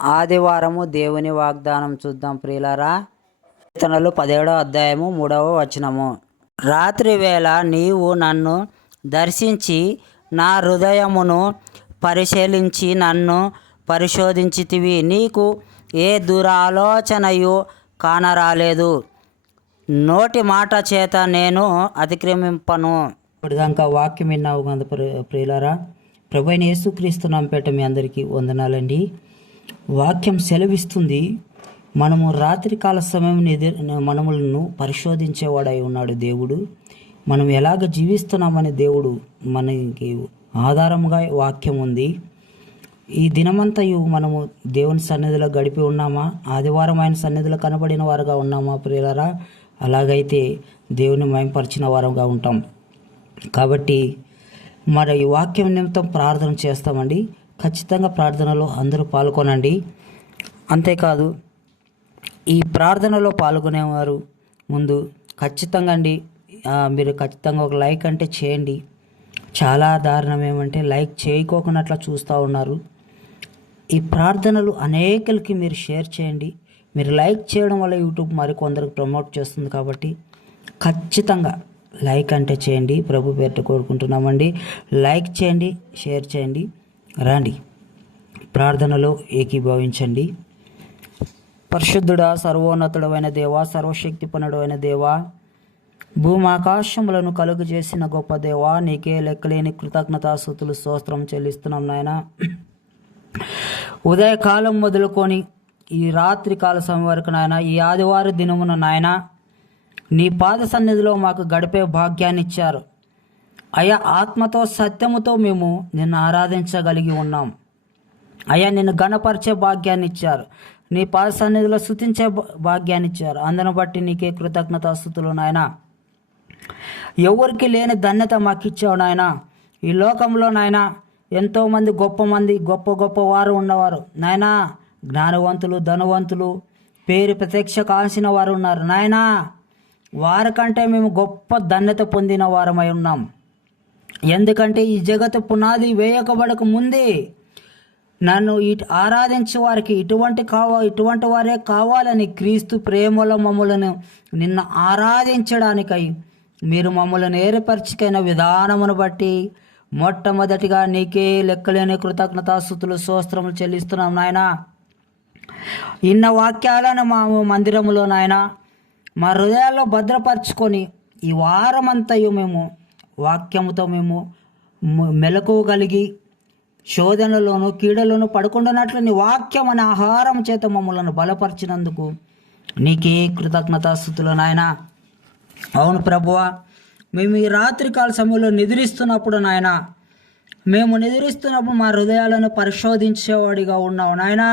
ఆదివారము దేవుని వాగ్దానం చూద్దాం ప్రియులారా. కీర్తనలు 17వ అధ్యాయము 3వ వచనము. రాత్రి వేళ నీవు నన్ను దర్శించి నా హృదయమును పరిశీలించి నన్ను పరిశోధించితివి. నీకు ఏ దురాలోచనయు కానరాలేదు. నోటి మాట చేత నేను అతిక్రమింపను. ఇప్పటిదాకా వాక్యం విన్నావు కదా ప్రియులారా. ప్రభువైన యేసుక్రీస్తు నామముపేట మీ అందరికీ వందనాలండి. వాక్యం సెలవిస్తుంది, మనము రాత్రికాల సమయం మనములను పరిశోధించేవాడై ఉన్నాడు దేవుడు. మనం ఎలాగ జీవిస్తున్నామని దేవుడు మనకి ఆధారంగా వాక్యం ఉంది. ఈ దినమంతయు మనము దేవుని సన్నిధిలో గడిపి ఉన్నామా? ఆదివారం ఆయన సన్నిధిలో కనబడిన వారుగా ఉన్నామా ప్రియులారా? అలాగైతే దేవుని మహిమపరిచిన వారుగా ఉంటాం. కాబట్టి మరి ఈ వాక్యం నిమిత్తం ప్రార్థన చేస్తామండి. ఖచ్చితంగా ప్రార్థనలో అందరూ పాల్గొనండి. అంతేకాదు, ఈ ప్రార్థనలో పాల్గొనేవారు ముందు ఖచ్చితంగా మీరు ఖచ్చితంగా ఒక లైక్ అంటే చేయండి. చాలా దారుణం ఏమంటే లైక్ చేయకోకుండా అట్లా చూస్తూ ఉన్నారు. ఈ ప్రార్థనలు అనేకలకి మీరు షేర్ చేయండి. మీరు లైక్ చేయడం వల్ల యూట్యూబ్ మరికొందరికి ప్రమోట్ చేస్తుంది. కాబట్టి ఖచ్చితంగా లైక్ అంటే చేయండి. ప్రభు పేరు కోరుకుంటున్నామండి. లైక్ చేయండి, షేర్ చేయండి. రండి ప్రార్థనలో ఏకీభవించండి. పరిశుద్ధుడా, సర్వోన్నతుడమైన దేవా, సర్వశక్తిపనుడైన దేవా, భూమాకాశములను కలుగు చేసిన గొప్ప దేవా, నీకే లెక్కలేని కృతజ్ఞతాస్తుతులు స్తోత్రం చెల్లిస్తున్నాం నాయన. ఉదయకాలం మొదలుకొని ఈ రాత్రి కాల సమయం వరకు నాయన, ఈ ఆదివారం దినమున నాయన నీ పాద సన్నిధిలో మాకు గడిపే భాగ్యాన్ని ఇచ్చారు అయ్యా. ఆత్మతో సత్యముతో మేము నిన్ను ఆరాధించగలిగి ఉన్నాం అయ్యా. నిన్ను గణపరిచే భాగ్యాన్ని ఇచ్చారు. నీ పాద సన్నిధిలో స్తుతించే భాగ్యాన్ని ఇచ్చారు. అందును బట్టి నీకే కృతజ్ఞతాస్తుతులు నాయన. ఎవరికి లేని ధన్యత మాకు ఇచ్చావు నాయన. ఈ లోకంలో నాయన ఎంతోమంది గొప్ప వారు ఉన్నవారు నాయన. జ్ఞానవంతులు, ధనవంతులు, పేరు ప్రత్యక్ష కాల్సిన వారు ఉన్నారు నాయన. వారికంటే మేము గొప్ప ధన్యత పొందిన వారమై ఉన్నాం. ఎందుకంటే ఈ జగత్తు పునాది వేయకబడక ముందే నన్ను ఆరాధించే వారికి ఇటువంటి వారే కావాలని క్రీస్తు ప్రేమలో మమ్మలను నిన్ను ఆరాధించడానికై మీరు మమ్మల్ని ఏర్పరచుకైన విధానమును బట్టి మొట్టమొదటిగా నీకే లెక్కలేని కృతజ్ఞతాస్తుతులు స్తోత్రములు చెల్లిస్తున్నాం నాయన. ఇన్న వాక్యాలను మా మందిరములో నాయన మా హృదయాల్లో భద్రపరచుకొని ఈ వారమంతయు మేము వాక్యముతో మేము మెలకువగలిగి శోధనలోను కీడలోను పడుకుంటున్నట్లు నీ వాక్యం అనే ఆహారం చేత మమ్మల్ని బలపరిచినందుకు నీకే కృతజ్ఞతాస్తుతులు నాయన. అవును ప్రభువా, మేము ఈ రాత్రికాల సమయంలో నిద్రిస్తున్నప్పుడు నాయన, మా హృదయాలను పరిశోధించేవాడిగా ఉన్నావు నాయన.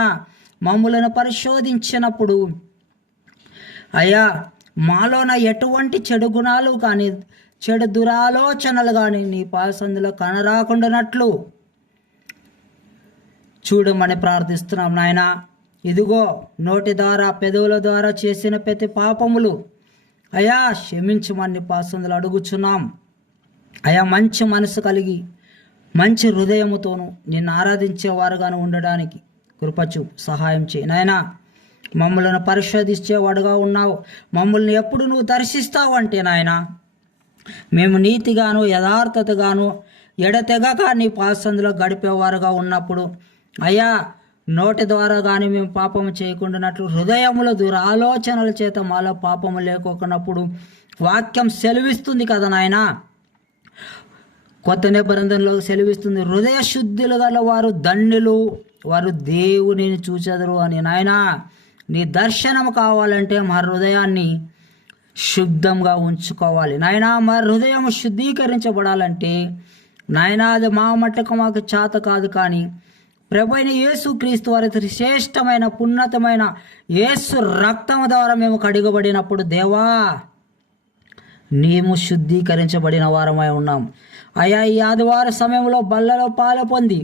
మమ్మలను పరిశోధించినప్పుడు అయ్యా, మాలోన ఎటువంటి చెడు గుణాలు కానీ చెడు దురాలోచనలు కానీ నీ పాసందులో కనరాకుండానట్లు చూడమని ప్రార్థిస్తున్నాం నాయన. ఇదిగో నోటి ద్వారా పెదవుల ద్వారా చేసిన ప్రతి పాపములు అయ్యా క్షమించమని పాసందులు అడుగుచున్నాం అయ్యా. మంచి మనసు కలిగి మంచి హృదయముతోనూ నిన్ను ఆరాధించేవారుగాను ఉండడానికి కృపచు సహాయం చేయి నాయన. మమ్మల్ని పరిశోధించేవాడుగా ఉన్నావు. మమ్మల్ని ఎప్పుడు నువ్వు దర్శిస్తావు అంటే నాయన, మేము నీతిగాను యథార్థతగాను ఎడతెగక నీ పాసందులో గడిపేవారుగా ఉన్నప్పుడు అయ్యా, నోటి ద్వారా కానీ మేము పాపము చేయకుండానట్లు హృదయముల దురాలోచనల చేత మాలో పాపము లేకోకున్నప్పుడు వాక్యం సెలవిస్తుంది కదా నాయన. కొత్త నిబంధనలో సెలవిస్తుంది, హృదయ శుద్ధులు గల వారు ధన్యులు, వారు దేవునిని చూచెదరు అని నాయన. నీ దర్శనం కావాలంటే మా హృదయాన్ని శుద్ధంగా ఉంచుకోవాలి నాయన. మా హృదయం శుద్ధీకరించబడాలంటే నాయన అది మా మట్టుకు మాకు చేత కాదు, కానీ ప్రభువైన యేసుక్రీస్తు వారి శ్రేష్టమైన పున్నతమైన యేసు రక్తము ద్వారా మేము కడిగబడినప్పుడు దేవా మేము శుద్ధీకరించబడిన వారమై ఉన్నాం అయ్యా. ఈ ఆదివార సమయంలో బల్లలో పాలు పొంది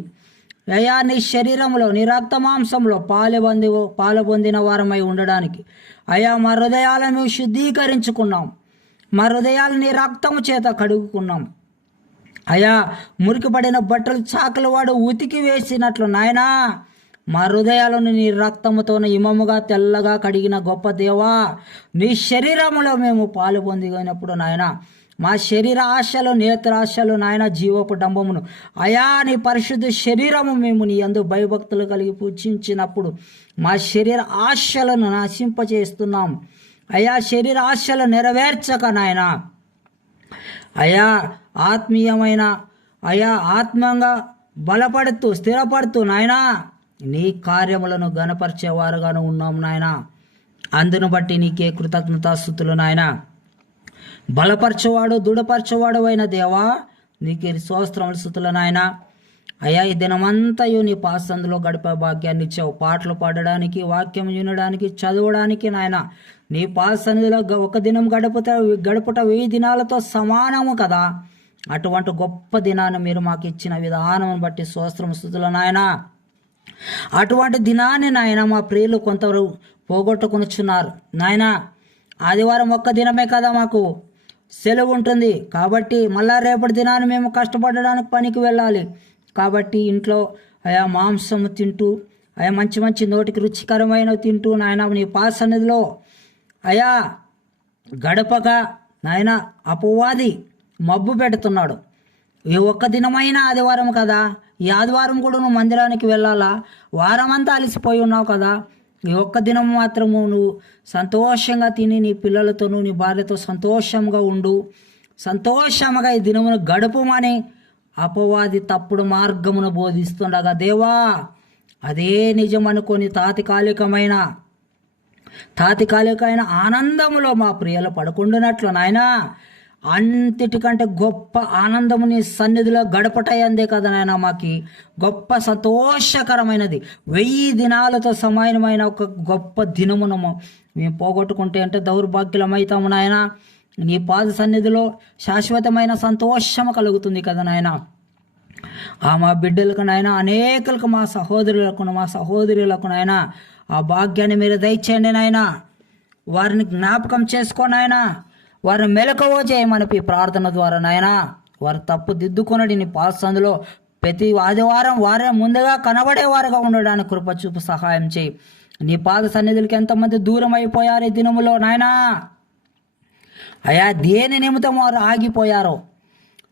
అయ్యా నీ శరీరంలో నీ రక్త మాంసంలో పాలు పొందిన వారమై ఉండడానికి అయ్యా మా హృదయాలను మేము శుద్ధీకరించుకున్నాం. మా హృదయాలు నీ రక్తము చేత కడుగుకున్నాం. అయ్యా మురికిపడిన బట్టలు చాకలి వాడు ఉతికి వేసినట్లు నాయనా మా హృదయాలను నీ రక్తముతోన హిమముగా తెల్లగా కడిగిన గొప్ప దేవా, నీ శరీరములో మేము పాలు పొందినప్పుడు నాయన మా శరీర ఆశలు, నేత్రాశలు నాయన, జీవపు డంబమును అయా నీ పరిశుద్ధ శరీరము మేము నీ యందు భయభక్తులు కలిగి పూజించినప్పుడు మా శరీర ఆశలను నశింపచేస్తున్నాం. అయా శరీర ఆశలు నెరవేర్చక నాయన, అయా ఆత్మీయమైన అయా ఆత్మంగా బలపడుతూ స్థిరపడుతూ నాయనా నీ కార్యములను గణపరిచేవారుగాను ఉన్నాం నాయన. అందును బట్టి నీకే కృతజ్ఞతాస్తుతులు నాయన. బలపరచువాడు దృఢపరచువాడు అయిన దేవా, నీకే స్తోత్రములు స్తుతులు నాయన. అయ్యా ఈ దినమంతయు నీ పాసందులో గడిపే భాగ్యాన్ని ఇచ్చావు. పాటలు పాడడానికి, వాక్యం వినడానికి, చదవడానికి నాయన. నీ పాసన్నిధిలో ఒక దినం గడుపుట 1000 దినాలతో సమానము కదా. అటువంటి గొప్ప దినాన్ని మీరు మాకు ఇచ్చిన విధానం బట్టి స్తోత్రములు స్తుతులు నాయన. అటువంటి దినాన్ని నాయన మా ప్రియులు కొంతవరకు పోగొట్టుకొనిచున్నారు నాయన. ఆదివారం ఒక్క దినమే కదా మాకు సెలవు ఉంటుంది కాబట్టి మళ్ళా రేపటి దినాన్ని మేము కష్టపడడానికి పనికి వెళ్ళాలి. కాబట్టి ఇంట్లో అయా మాంసం తింటూ, అయా మంచి మంచి నోటికి రుచికరమైనవి తింటూ నాయన నీ సన్నిధిలో అయా గడపగా నాయన అపవాది మబ్బు పెడుతున్నాడు. ఈ ఒక్క దినమైన ఆదివారం కదా, ఈ ఆదివారం కూడా నువ్వు మందిరానికి వెళ్ళాలా? వారమంతా అలసిపోయి ఉన్నావు కదా, ఈ ఒక్క దినం మాత్రము నువ్వు సంతోషంగా తిని నీ పిల్లలతోనూ నీ భార్యతో సంతోషంగా ఉండు, సంతోషంగా ఈ దినమును గడుపుమని అపవాది తప్పుడు మార్గమును బోధిస్తుండగా దేవా, అదే నిజం అనుకొని తాత్కాలికమైన ఆనందములో మా ప్రియులు పడుకుంటున్నట్లు నాయనా, అంతటికంటే గొప్ప ఆనందము నీ సన్నిధిలో గడపటయందే కదా నాయన మాకి గొప్ప సంతోషకరమైనది. 1000 దినాలతో సమానమైన ఒక గొప్ప దినమును మేము పోగొట్టుకుంటే అంటే దౌర్భాగ్యులమవుతాము నాయన. నీ పాద సన్నిధిలో శాశ్వతమైన సంతోషము కలుగుతుంది కదా నాయన. మా బిడ్డలకు నాయన, అనేకులకు మా సహోదరులకు నాయన ఆ భాగ్యాన్ని మీరు దయచేయండి నాయన. వారిని జ్ఞాపకం చేసుకోనాయన, వారిని మెలకువ చేయమని ప్రార్థన ద్వారా నాయన వారు తప్పు దిద్దుకొనడి నీ పాసందులో ప్రతి ఆదివారం వారే ముందుగా కనబడేవారుగా ఉండడానికి కృప చూపు సహాయం చేయి. నీ పాద సన్నిధులకి ఎంతమంది దూరం అయిపోయారు ఈ దినములో నాయనా. అయా దేని నిమిత్తం వారు ఆగిపోయారో,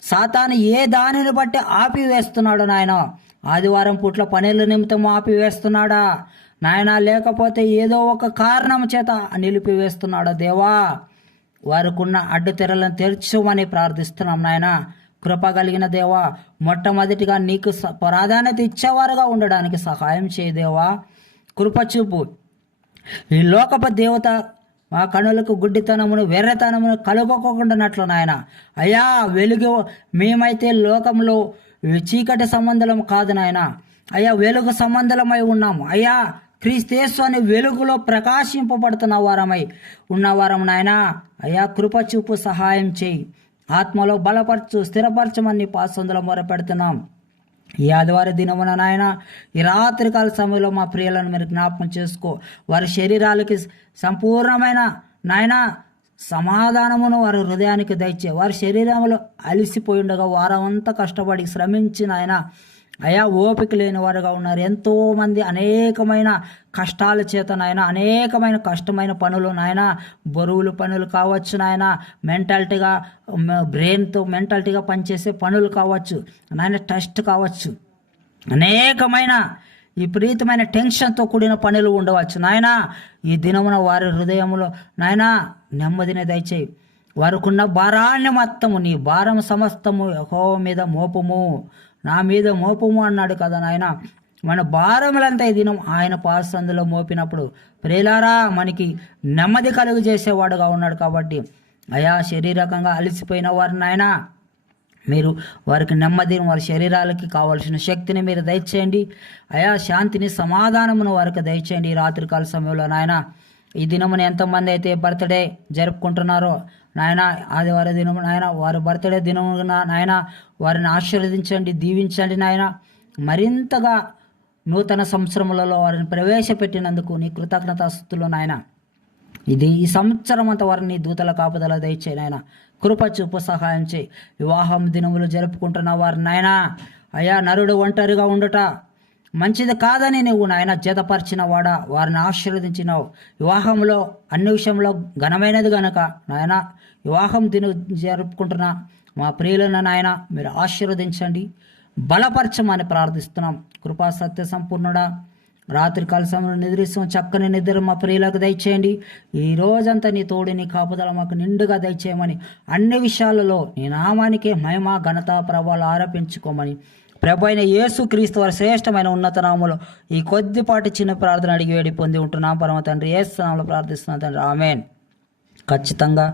సాతాను ఏ దానిని బట్టి ఆపివేస్తున్నాడు నాయన. ఆదివారం పూట్ల పనుల నిమిత్తం ఆపివేస్తున్నాడా నాయన, లేకపోతే ఏదో ఒక కారణం చేత నిలిపివేస్తున్నాడా దేవా. వారికున్న అడ్డుతెరలను తెరచమని ప్రార్థిస్తున్నాం నాయన. కృప కలిగిన దేవా, మొట్టమొదటిగా నీకు ప్రాధాన్యత ఇచ్చేవారుగా ఉండడానికి సహాయం చేయదేవా. కృప చూపు. ఈ లోకపు దేవత మా కనులకు గుడ్డితనమును వెర్రతనమును కలుపుకోకుండానట్లు నాయన. అయ్యా వెలుగు మేమైతే లోకంలో చీకటి సంబంధం కాదు నాయన. అయ్యా వెలుగు సంబంధమై ఉన్నాము. అయ్యా క్రీస్తేసు అనే వెలుగులో ప్రకాశింపబడుతున్న వారమై ఉన్నవారం నాయన. అయ్యా కృప చూపు సహాయం చేయి. ఆత్మలో బలపరచు, స్థిరపరచమని పాసందులో మొరపెడుతున్నాం. ఈ ఆదివారం దినమున నాయన, ఈ రాత్రికాల సమయంలో మా ప్రియులను మీరు జ్ఞాపకం చేసుకో. వారి శరీరాలకి సంపూర్ణమైన నాయన సమాధానమును వారి హృదయానికి దయచే. వారి శరీరంలో అలిసిపోయి ఉండగా వారం అంతా కష్టపడి శ్రమించి నాయన అయా ఓపిక లేని వారుగా ఉన్నారు. ఎంతోమంది అనేకమైన కష్టాల చేత నాయన, అనేకమైన కష్టమైన పనులు నాయన, బరువులు పనులు కావచ్చు నాయన, మెంటాలిటీగా బ్రెయిన్తో మెంటాలిటీగా పనిచేసే పనులు కావచ్చు నాయన, టెస్ట్ కావచ్చు, అనేకమైన విపరీతమైన టెన్షన్తో కూడిన పనులు ఉండవచ్చు నాయన. ఈ దినమున వారి హృదయంలో నాయన నెమ్మదిని దయచేయి. వారికున్న భారాన్ని మొత్తము నీ భారం సమస్తము యెహోవా మీద మోపము, నా మీద మోపము అన్నాడు కదా నాయన. మన భారములంతా ఈ దినం ఆయన పాసందులో మోపినప్పుడు ప్రియులారా మనకి నెమ్మది కలుగు చేసేవాడుగా ఉన్నాడు. కాబట్టి అయా శారీరకంగా అలసిపోయిన వారు నాయన, మీరు వారికి నెమ్మదిని, వారి శరీరాలకి కావాల్సిన శక్తిని మీరు దయచేయండి. అయా శాంతిని, సమాధానమును వారికి దయచేయండి. ఈ రాత్రికాల సమయంలో నాయన, ఈ దినమున ఎంతమంది అయితే బర్త్డే జరుపుకుంటున్నారో నాయన, ఆదివారం దినము నాయన, వారి బర్త్డే దినమున నాయన వారిని ఆశీర్వదించండి, దీవించండి నాయన. మరింతగా నూతన సంవత్సరములలో వారిని ప్రవేశపెట్టినందుకు నీ కృతజ్ఞతాస్తుతులు నాయన. ఈ సంవత్సరం అంతా వారిని దూతల కాపుదల దయచేయి నాయన. కృప చూపు సహాయం చేయి. వివాహం దినములు జరుపుకుంటున్న వారు నాయన, అయా నరుడు ఒంటరిగా ఉండుట, మంచిది కాదని నువ్వు నాయన జతపరిచిన వాడా వారిని ఆశీర్వదించినావు. వివాహంలో అన్ని విషయంలో ఘనమైనది గనక నాయన వివాహం జరుపుకుంటున్న మా ప్రియులను నాయన మీరు ఆశీర్వదించండి, బలపరచమని ప్రార్థిస్తున్నాం. కృపా సత్య సంపూర్ణుడా, రాత్రికాల సమయంలో నిద్రిస్తాం, చక్కని నిద్ర మా ప్రియులకు దయచేయండి. ఈ రోజంతా నీ తోడు నీ కాపుదల మాకు నిండుగా దయచేయమని, అన్ని విషయాలలో నీ నామానికే మహిమ ఘనత ప్రభావాలు ఆరోపించుకోమని ప్రభు అయిన యేసు క్రీస్తు వారి శ్రేష్టమైన ఉన్నత నామములో ఈ కొద్దిపాటి చిన్న ప్రార్థన అడిగి వేడి పొంది ఉంటున్నాం పరమ తండ్రి. యేసు నామములో ప్రార్థిస్తున్నాం తండ్రి, ఆమేన్. ఖచ్చితంగా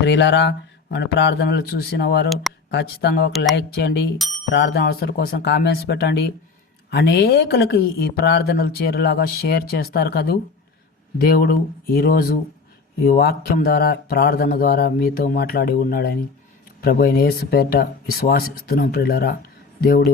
ప్రియులరా, మన ప్రార్థనలు చూసిన వారు ఖచ్చితంగా ఒక లైక్ చేయండి, ప్రార్థన అవసరం కోసం కామెంట్స్ పెట్టండి. అనేకులకి ఈ ప్రార్థనలు చేరేలాగా షేర్ చేస్తారు కదూ. దేవుడు ఈరోజు ఈ వాక్యం ద్వారా ప్రార్థన ద్వారా మీతో మాట్లాడి ఉన్నాడని ప్రభు అయిన యేసు పేరిట విశ్వాసిస్తున్నాం ప్రియులరా. దేవుడి